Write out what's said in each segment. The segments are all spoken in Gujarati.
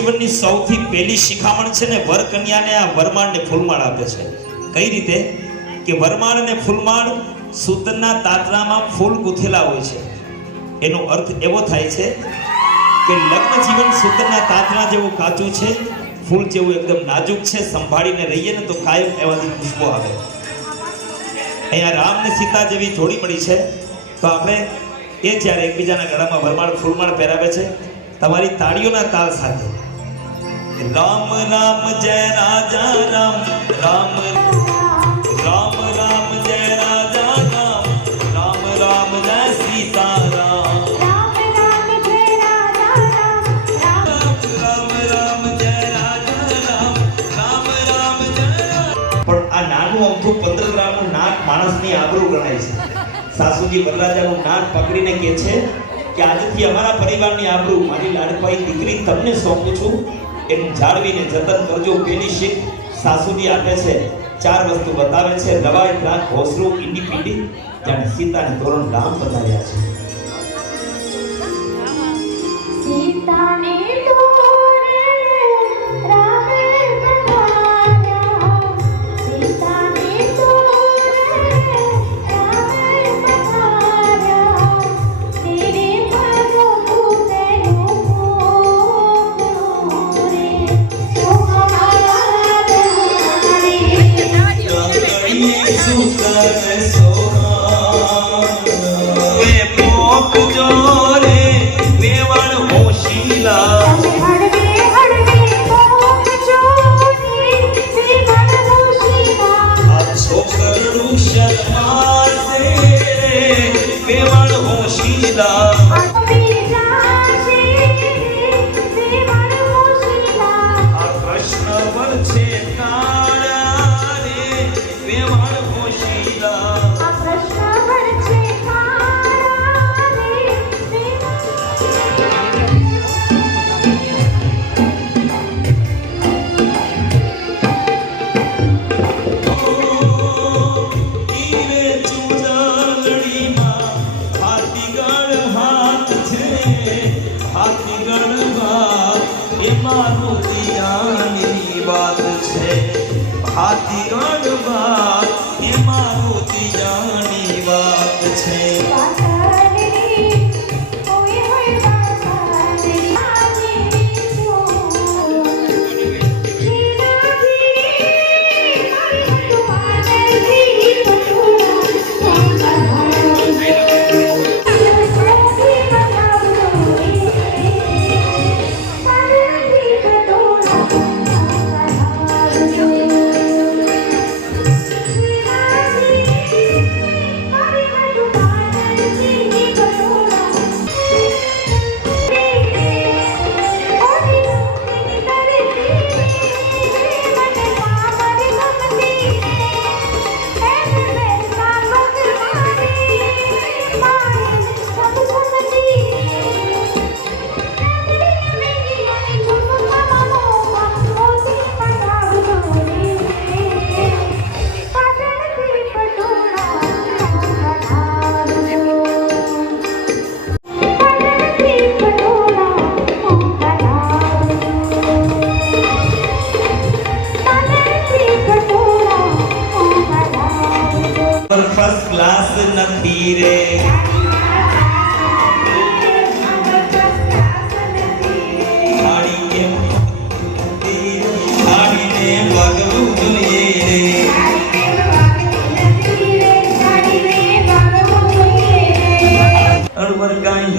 જીવનની સૌથી પહેલી શિખામણ છે ને વર કન્યાને આ વરમાળને ફૂલમાળ આપે છે. કઈ રીતે કે વરમાળ અને ફૂલમાળ સૂતરના તાતણામાં ફૂલ ગૂંથેલા હોય છે. એનો અર્થ એવો થાય છે કે લગ્ન જીવન સૂતરના તાતણા જેવું કાચું છે, ફૂલ જેવું એકદમ નાજુક છે. સંભાળીને રહીએ ને તો કાયમ એવાથી ખુશ્બુ આવે. અહીંયા રામ ને સીતા જેવી જોડી મળી છે તો આપણે એ જ્યારે એકબીજાના ગળામાં વરમાળ ફૂલમાળ પહેરાવે છે તમારી તાળીઓના તાલ સાથે રામ રામ જય રાજા રામ, રામ રામ રામ જય રાજા રામ, રામ રામ જય સીતા રામ, રામ રામ જય રાજા રામ, રામ રામ જય રાજા રામ, રામ રામ જય. પણ આ નાનું અમથું 15 ગ્રામનું નાક માણસની આબરૂ ગણાય છે. સાસુજી વરરાજાનું નાક પકડીને કહે છે કે આજથી અમારા પરિવારની આબરૂ મારી લાડકવાઈ દીકરી તમને સોંપું છું, એનું જાળવીને જતન કરજો. પેલી શીખ સાસુજી આપે છે. 4 વસ્તુ બતાવે છે: લવાઈ, ત્રાક, હોસલું, ઈંડી પીંડી. જાણે સીતાને ધોરણ રામ બતાવ્યા છે. સીતાને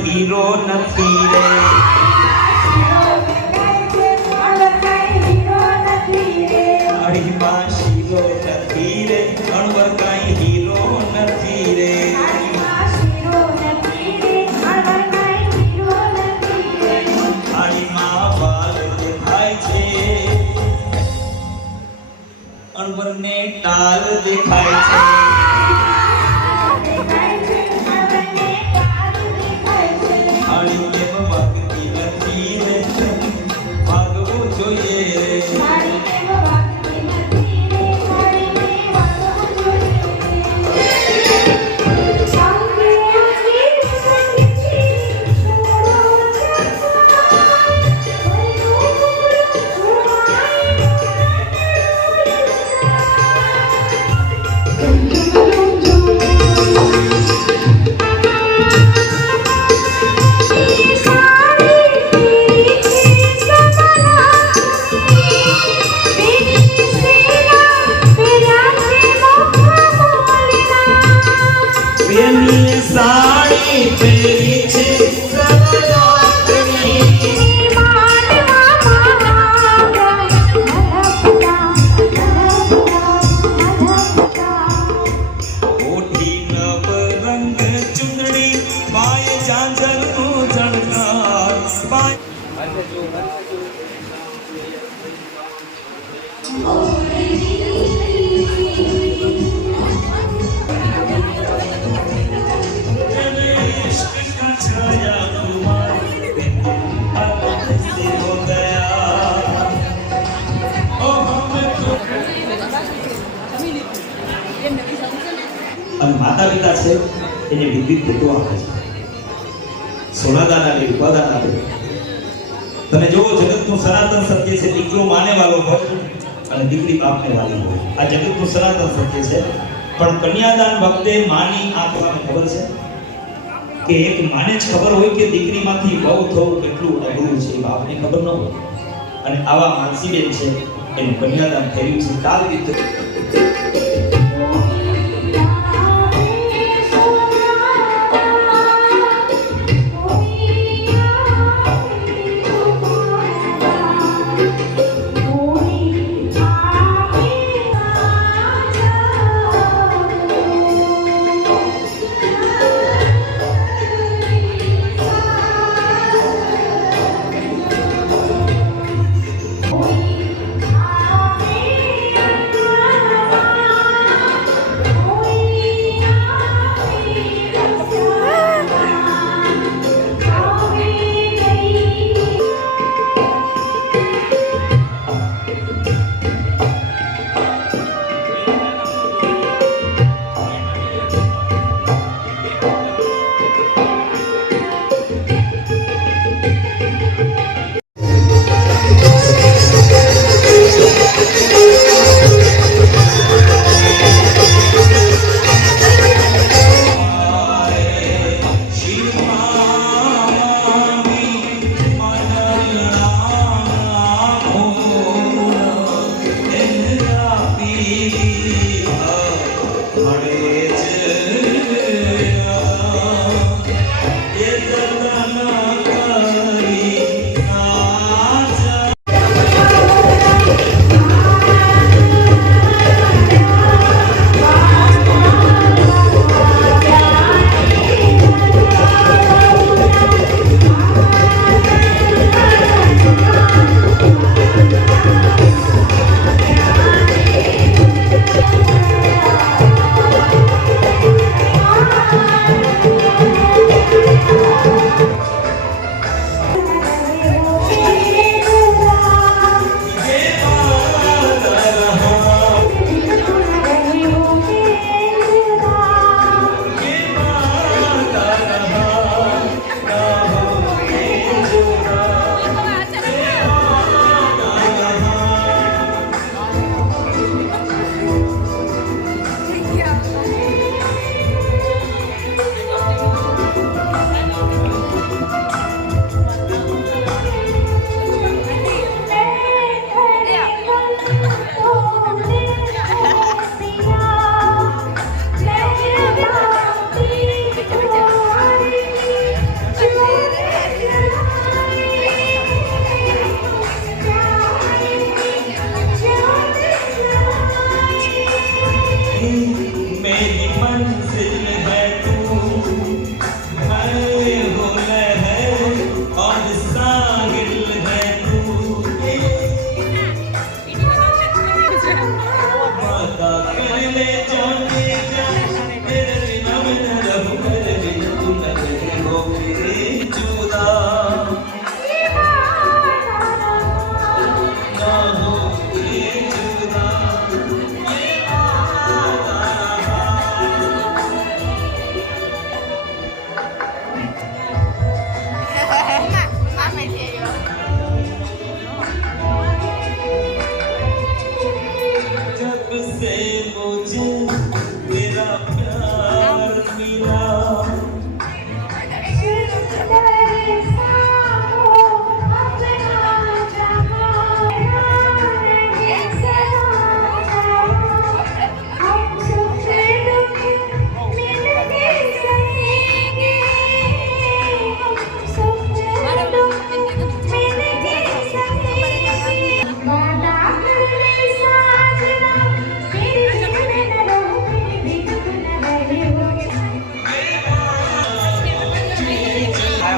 હીરો નથી રે, અડીમાં શીરો નથી રે, અણવર કાંઈ હીરો નથી રે. અડીમાં વાલ દેખાય છે, અણવરને ટાલ દેખાય છે. એની સાડી પહેરી છે સવનાથની. ઓઢી નવરંગ ચૂંદડી, પાય ઝાંઝરનો ઝણકાર, પાય અને માતા પિતા છે એને વિવિધ ભેટો આપે છે. સોનાદાન આપે, રૂપાદાન આપે. તમે જોવો જગતનું સનાતન સત્ય છે, દીકરો માને વાળો હોય અને દીકરી બાપને વાળી હોય. આ જગતનું સનાતન સત્ય છે. પણ કન્યાદાન વખતે માની આપવાને ખબર છે કે એક માને જ ખબર હોય કે દીકરીમાંથી બહુ થવું કેટલું અઘરું છે, બાપને ખબર ન હોય. અને આવા માનસીબેન છે એનું કન્યાદાન થયું છે. કાલ રીતે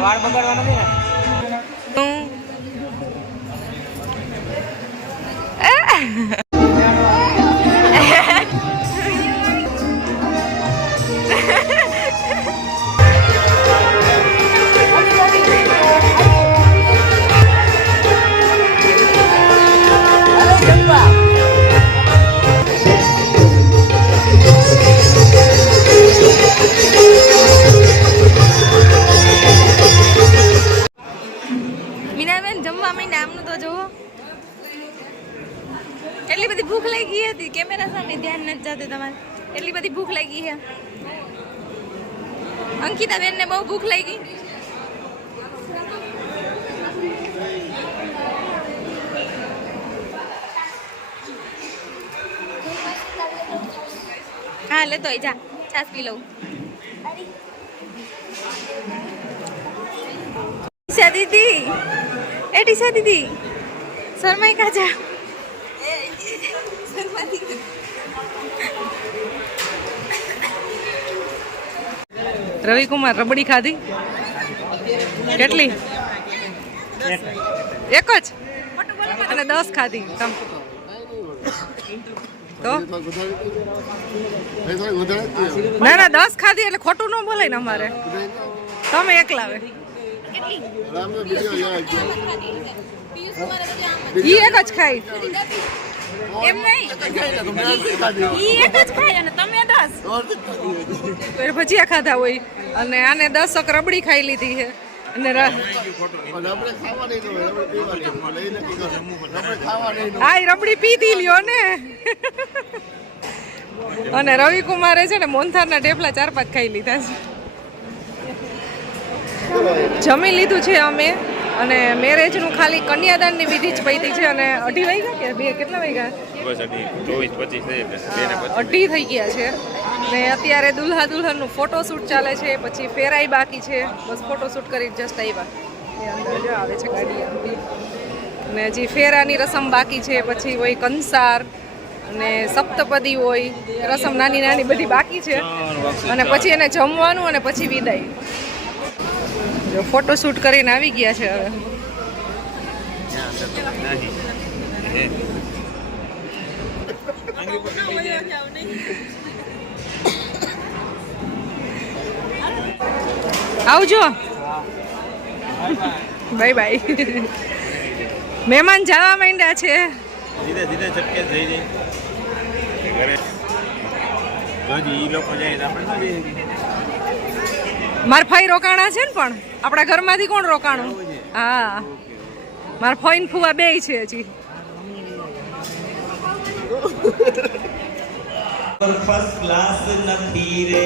વાળ બગાડવા નથી ને. મીનાબેન જમવા માંડ્યા આમનું તો જોવો એટલી બધી ભૂખ લાગી હતી કેમેરા સામે ધ્યાન નથી જતું તમારે એટલી બધી ભૂખ લાગી છે અંકિતા બેન ને બહુ ભૂખ લાગી હા લેતો આય જા છાસ પી લઉં ટીશા દીદી એ ટીશા દીદી શર્માઈ કાજા રવિકુમાર રબડી ખાધી કેટલી એક જ અને 10 ખાધી તો ના ના 10 ખાધી એટલે ખોટું ન બોલાય ને અમારે તમે એકલા આવે ઈ એક જ ખાઈ એમ નહીં ઈ એક જ ખાઈ અને તમે 10 ભજીયા ખાધા હોય અને આને 10 રબડી ખાઈ લીધી છે અને હા રબડી પીધી લ્યો ને અને રવિકુમારે છે ને મોહનથાળના ઢેફલા 4-5 ખાઈ લીધા છે જમી લીધું છે અમે અને મેરેજનું ખાલી કન્યાદાનની વિધિ જ પડી છે અને 2:30 વાગ્યા કે બે કેટલા વાગ્યા બસ 24-25 2:30 થઈ ગયા છે ને અત્યારે દુલ્હા દુલ્હનનું ફોટોશૂટ ચાલે છે પછી ફેરાઈ બાકી છે બસ ફોટોશૂટ કરી જસ્ટ આવ્યા એ અંદર જો આવે છે ગાડી અને હજી ફેરાની રસમ બાકી છે પછી હોય કંસાર અને સપ્તપદી હોય રસમ નાની નાની બધી બાકી છે અને પછી એને જમવાનું અને પછી વિદાય ફોટોશૂટ કરીને આવી ગયા છે હવે આવજો બાય બાય મહેમાન જવા માંડ્યા છે ધીરે ધીરે ચટકે થઈ જાય ઘરે જોજી ઈ લોકો જાય તો આપણે મારા ફાઈ રોકાણા છે ને પણ આપણા ઘરમાંથી કોણ રોકાણું હા મારા ફાઈ ને ફુવા બેય છે હજી ફર્સ્ટ ક્લાસ નથી રે